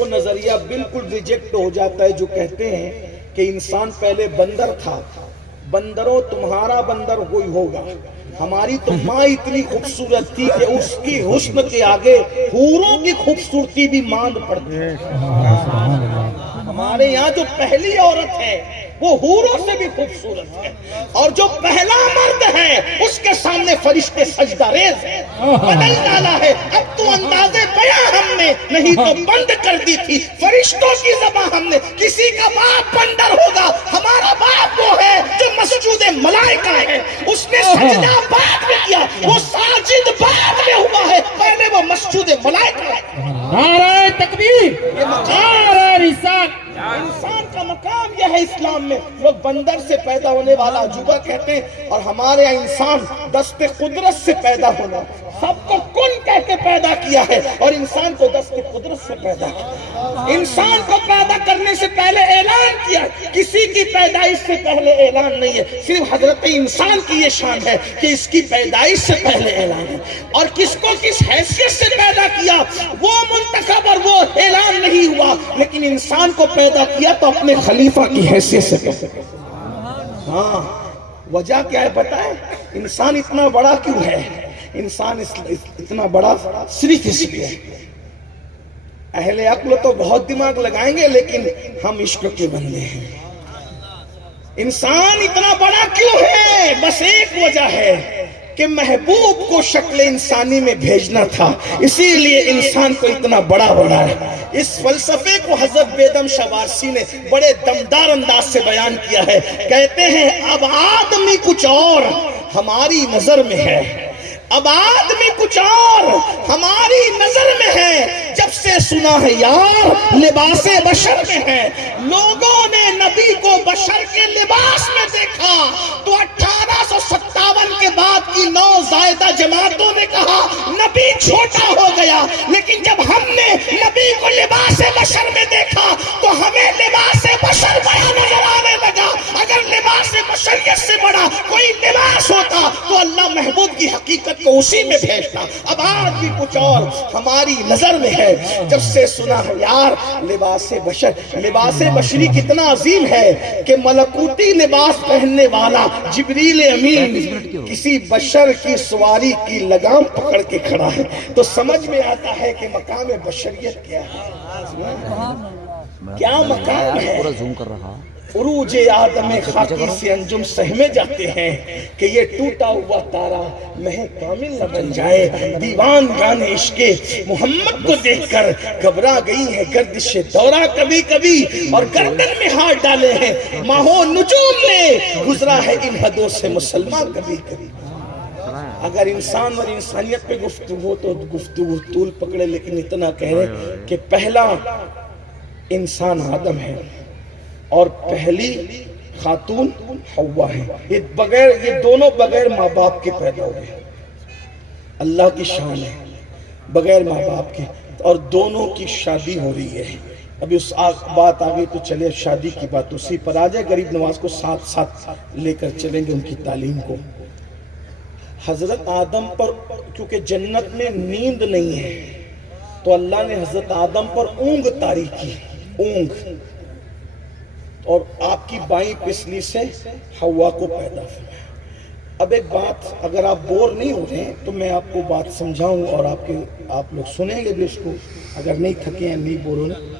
وہ نظریہ بالکل ریجیکٹ ہو جاتا ہے جو کہتے ہیں کہ انسان پہلے بندر تھا، بندروں تمہارا بندر کوئی ہوگا، ہماری تو ماں اتنی خوبصورت تھی کہ اس کی حسن کے آگے حوروں کی خوبصورتی بھی ماند پڑتی ہے۔ ہمارے یہاں جو پہلی عورت ہے وہ حوروں سے بھی خوبصورت ہے، اور جو پہلا مرد ہے اس کے سامنے فرشتے سجدہ ریز ہیں۔ بدل ڈالا ہے اب تو اندازے بیاں ہم نے نہیں تو بند کر دی تھی فرشتوں کی زبان ہم نے۔ کسی کا باپ بندر ہوگا، ہمارا باپ وہ ہے جو مسجود ملائکہ ہے، اس نے سجدہ بعد میں کیا، وہ ساجد بعد میں ہوا ہے، پہلے وہ مسجود ملائکہ ہے۔ نعرہ تکبیر، نعرہ رسالت۔ انسان کا مقام یہ ہے اسلام میں۔ لوگ بندر سے پیدا ہونے والا عجوبہ کہتے ہیں، اور ہمارے یہاں انسان دست قدرت سے پیدا ہونا، سب کو کن کہہ کے پیدا کیا ہے، اور انسان کو دست قدرت سے پیدا کیا۔ انسان کو پیدا کرنے سے پہلے اعلان کیا، کسی کی پیدائش سے پہلے اعلان نہیں ہے، صرف حضرت انسان کی یہ شان ہے کہ اس کی پیدائش سے پہلے اعلان ہے، اور کس کو کس حیثیت سے پیدا کیا وہ منتخب اور وہ اعلان نہیں ہوا، لیکن انسان کو پیدا کیا تو اپنے خلیفہ کی حیثیت سے پیدا۔ ہاں، وجہ کیا ہے بتائیں؟ انسان اتنا بڑا کیوں ہے؟ انسان اتنا بڑا صرف اس لیے، اہل عقل تو بہت دماغ لگائیں گے لیکن ہم عشق کے بندے ہیں۔ انسان اتنا بڑا کیوں ہے؟ بس ایک وجہ ہے کہ محبوب کو شکل انسانی میں بھیجنا تھا، اسی لیے انسان کو اتنا بڑا بنا ہے۔ اس فلسفے کو حضرت بیدم شوارسی نے بڑے دمدار انداز سے بیان کیا ہے، کہتے ہیں اب آدمی کچھ اور ہماری نظر میں ہے، اب آدمی کچھ اور ہماری نظر میں ہے، جب سے سنا ہے یار لباس بشر میں ہے۔ لوگوں نے نبی کو بشر کے لباس میں دیکھا تو 1857 کے بعد کی نو زائدہ جماعتوں نے کہا نبی چھوٹا ہو گیا، لیکن جب ہم نے نبی کو لباس بشر میں دیکھا تو ہمیں لباس بشر بڑا نظر آنے لگا۔ اگر لباس بشریت سے بڑا کوئی لباس ہوتا تو اللہ محبوب کی حقیقت کو اسی میں بھیجتا۔ اب آج بھی کچھ اور ہماری نظر میں ہے، جب سے سنا ہے یار لباس بشر۔ لباس بشری کتنا عظیم ہے کہ ملکوتی لباس پہننے والا جبریل امین کسی بشر کی سواری کی لگام پکڑ کے کھڑا ہے، تو سمجھ میں آتا ہے کہ مقام بشریت کیا ہے، کیا مقام ہے۔ عروج آدم خاکی سے انجم سہمے جاتے ہیں کہ یہ ٹوٹا ہوا تارا مہ کامل نہ بن جائے۔ دیوان گانے عشق محمد کو دیکھ کر گھبرا گئی ہے گردش دورہ کبھی کبھی، اور گردن میں ہاتھ ڈالے ہیں ماہو نجوم نے، گزرا ہے ان حدوں سے مسلمان کبھی کبھی۔ اگر انسان اور انسانیت پہ گفتگو تو گفتگو طول پکڑے، لیکن اتنا کہہ رہے کہ پہلا انسان آدم ہے اور پہلی خاتون حوا ہے۔ یہ دونوں بغیر ماں باپ کے پیدا ہوئے، اللہ کی شان ہے، بغیر ماں باپ کے، اور دونوں کی شادی ہو رہی ہے۔ ابھی اس بات آگے تو چلے، شادی کی بات اسی پر آ جائے۔ غریب نواز کو ساتھ ساتھ لے کر چلیں گے ان کی تعلیم کو۔ حضرت آدم پر کیونکہ جنت میں نیند نہیں ہے تو اللہ نے حضرت آدم پر اونگ طاری کی، اونگ، اور آپ کی بائیں پسلی سے حوا کو پیدا فرمایا۔ اب ایک بات، اگر آپ بور نہیں ہو رہے ہیں تو میں آپ کو بات سمجھاؤں، اور آپ لوگ سنیں گے بھی اس کو، اگر نہیں تھکے ہیں نہیں بور ہو رہے۔